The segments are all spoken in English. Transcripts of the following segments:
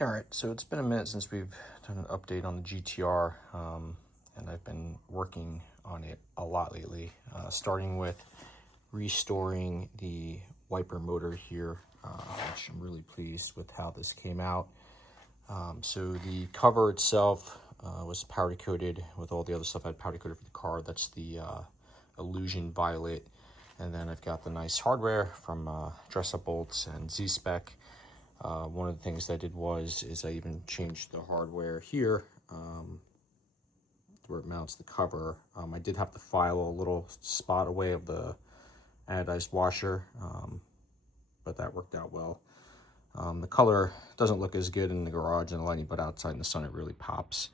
All right, so it's been a minute since we've done an update on the GTR, and I've been working on it a lot lately, starting with restoring the wiper motor here, which I'm really pleased with how this came out. So the cover itself was powder coated with all the other stuff I'd powder coated for the car. That's the Illusion Violet. And then I've got the nice hardware from Dress Up Bolts and Z-Spec. One of the things that I did is I even changed the hardware here where it mounts the cover. I did have to file a little spot away of the anodized washer, but that worked out well. The color doesn't look as good in the garage and the lighting, but outside in the sun it really pops.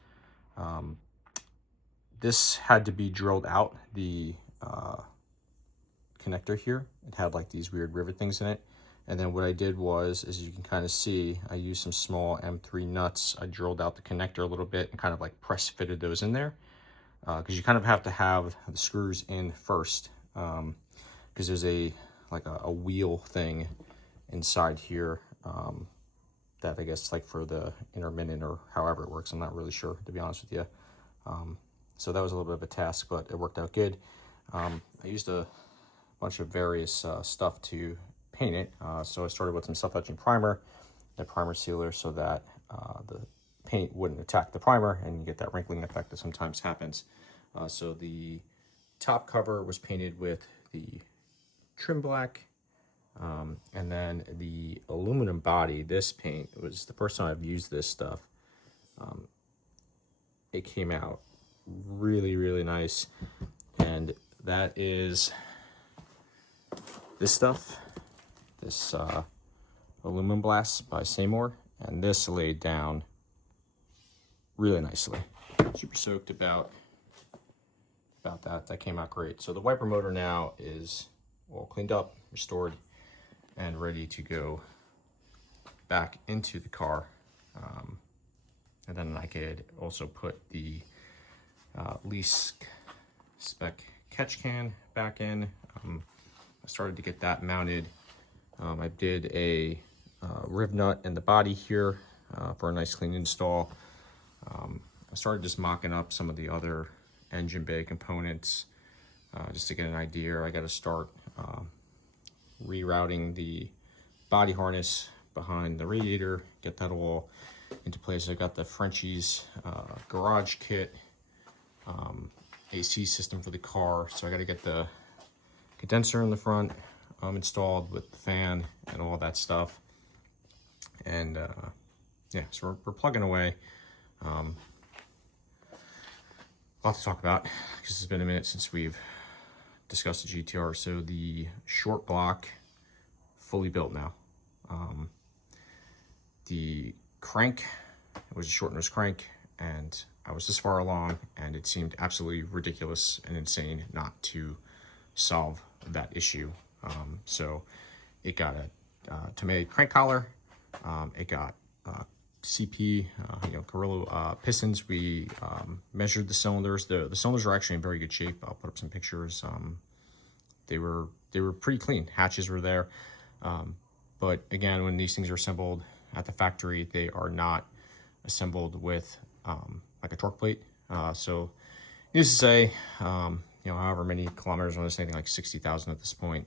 This had to be drilled out, the connector here. It had like these weird rivet things in it. And then what I did was, as you can kind of see, I used some small M3 nuts. I drilled out the connector a little bit and kind of like press fitted those in there. Because you kind of have to have the screws in first. Because there's a wheel thing inside here that I guess like for the intermittent or however it works. I'm not really sure, to be honest with you. So that was a little bit of a task, but it worked out good. I used a bunch of various stuff to paint it. So I started with some self-etching primer, the primer sealer, so that the paint wouldn't attack the primer and you get that wrinkling effect that sometimes happens. So the top cover was painted with the trim black, and then the aluminum body, this paint was the first time I've used this stuff. It came out really, really nice, and that is this stuff. This aluminum blast by Seymour, and this laid down really nicely. Super soaked about that. That came out great. So the wiper motor now is all cleaned up, restored, and ready to go back into the car. And then I could also put the lease spec catch can back in. I started to get that mounted. I did a riv nut in the body here for a nice clean install. I started just mocking up some of the other engine bay components just to get an idea. I got to start rerouting the body harness behind the radiator, get that all into place. I got the Frenchie's garage kit, AC system for the car, so I got to get the condenser in the front installed with the fan and all that stuff. And yeah, so we're plugging away. A lot to talk about because it's been a minute since we've discussed the GTR. So the short block, fully built now. The crank, it was a short nose crank, and I was this far along, and it seemed absolutely ridiculous and insane not to solve that issue. So it got a Tomei crank collar. It got CP, Carrillo pistons. We measured the cylinders. The cylinders are actually in very good shape. I'll put up some pictures. They were pretty clean. Hatches were there. But again, when these things are assembled at the factory, they are not assembled with like a torque plate. So needless to say, however many kilometers on this, anything like 60,000 at this point,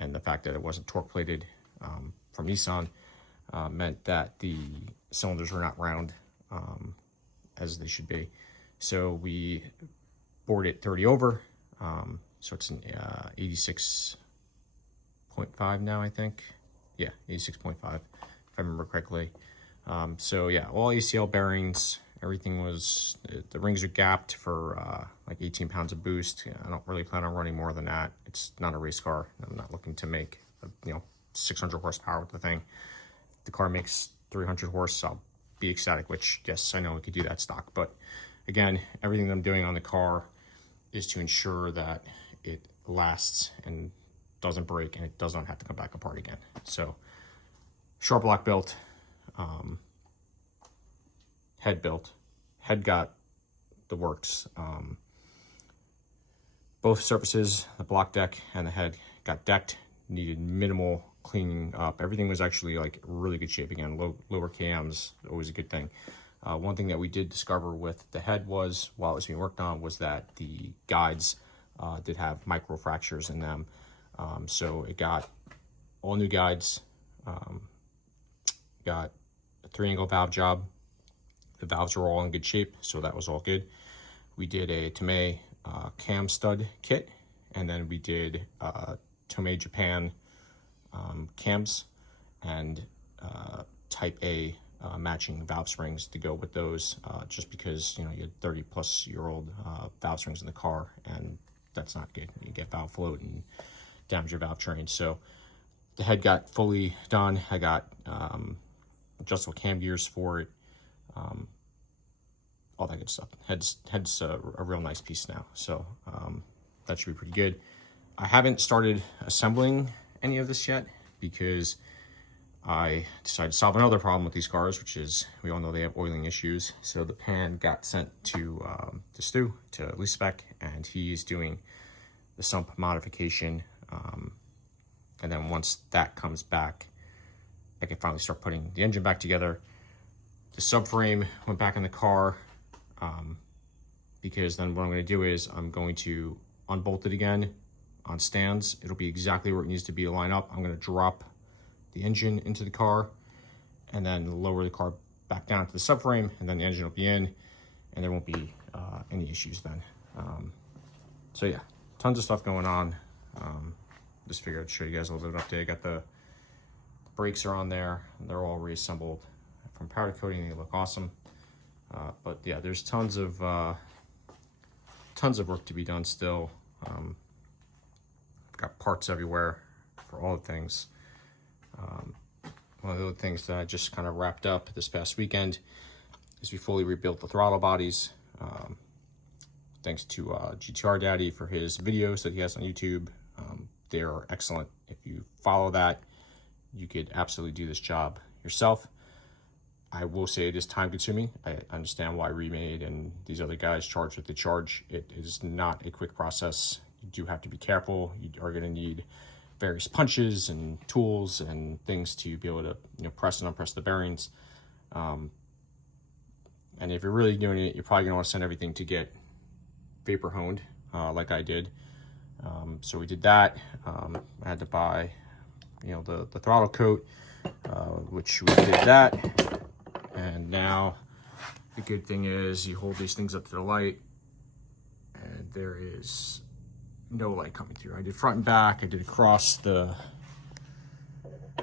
and the fact that it wasn't torque plated from Nissan meant that the cylinders were not round as they should be. So we bored it 30 over, so it's an 86.5 now, I think. Yeah, 86.5 if I remember correctly. So yeah, all ACL bearings. Everything was, the rings are gapped for like 18 pounds of boost. I don't really plan on running more than that. It's not a race car. I'm not looking to make 600 horsepower with the thing. The car makes 300 horse, I'll be ecstatic, which yes, I know we could do that stock. But again, everything that I'm doing on the car is to ensure that it lasts and doesn't break and it does not have to come back apart again. So short block built, head built, head got the works. Both surfaces, the block deck and the head, got decked, needed minimal cleaning up. Everything was actually like really good shape. Again, lower cams, always a good thing. One thing that we did discover with the head was, while it was being worked on, was that the guides did have micro fractures in them. So it got all new guides, got a 3-angle valve job. The valves were all in good shape, so that was all good. We did a Tomei cam stud kit, and then we did Tomei Japan cams and type A matching valve springs to go with those, just because, you know, you had 30-plus-year-old valve springs in the car, and that's not good. You get valve float and damage your valve train. So the head got fully done. I got adjustable cam gears for it, all that good stuff. Head's a real nice piece now, so that should be pretty good. I haven't started assembling any of this yet because I decided to solve another problem with these cars, which is, we all know they have oiling issues. So the pan got sent to Stu, to Lease Spec, and he's doing the sump modification. And then once that comes back, I can finally start putting the engine back together. The subframe went back in the car, because then what I'm going to do is I'm going to unbolt it again on stands. It'll be exactly where it needs to be to line up. I'm going to drop the engine into the car and then lower the car back down to the subframe, and then the engine will be in, and there won't be any issues then. So yeah, tons of stuff going on. Just figured I'd show you guys a little bit of an update. I got the brakes are on there, and they're all reassembled from powder coating. They look awesome. But yeah, there's tons of work to be done still. I've got parts everywhere for all the things. One of the other things that I just kind of wrapped up this past weekend is we fully rebuilt the throttle bodies. Thanks to GTR Daddy for his videos that he has on YouTube. They are excellent. If you follow that, you could absolutely do this job yourself. I will say it is time consuming. I understand why Remade and these other guys charge what they charge. It is not a quick process. You do have to be careful. You are going to need various punches and tools and things to be able to, you know, press and unpress the bearings. And if you're really doing it, you're probably going to want to send everything to get vapor honed, like I did. So we did that. I had to buy, you know, the throttle coat, which we did that. And now the good thing is you hold these things up to the light and there is no light coming through. I did front and back. I did across the,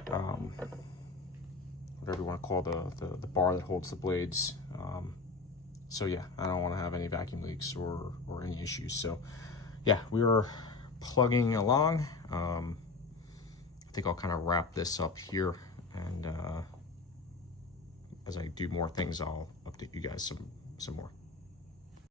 whatever you want to call the bar that holds the blades. So yeah, I don't want to have any vacuum leaks or any issues. So yeah, we were plugging along. I think I'll kind of wrap this up here, and as I do more things, I'll update you guys some more.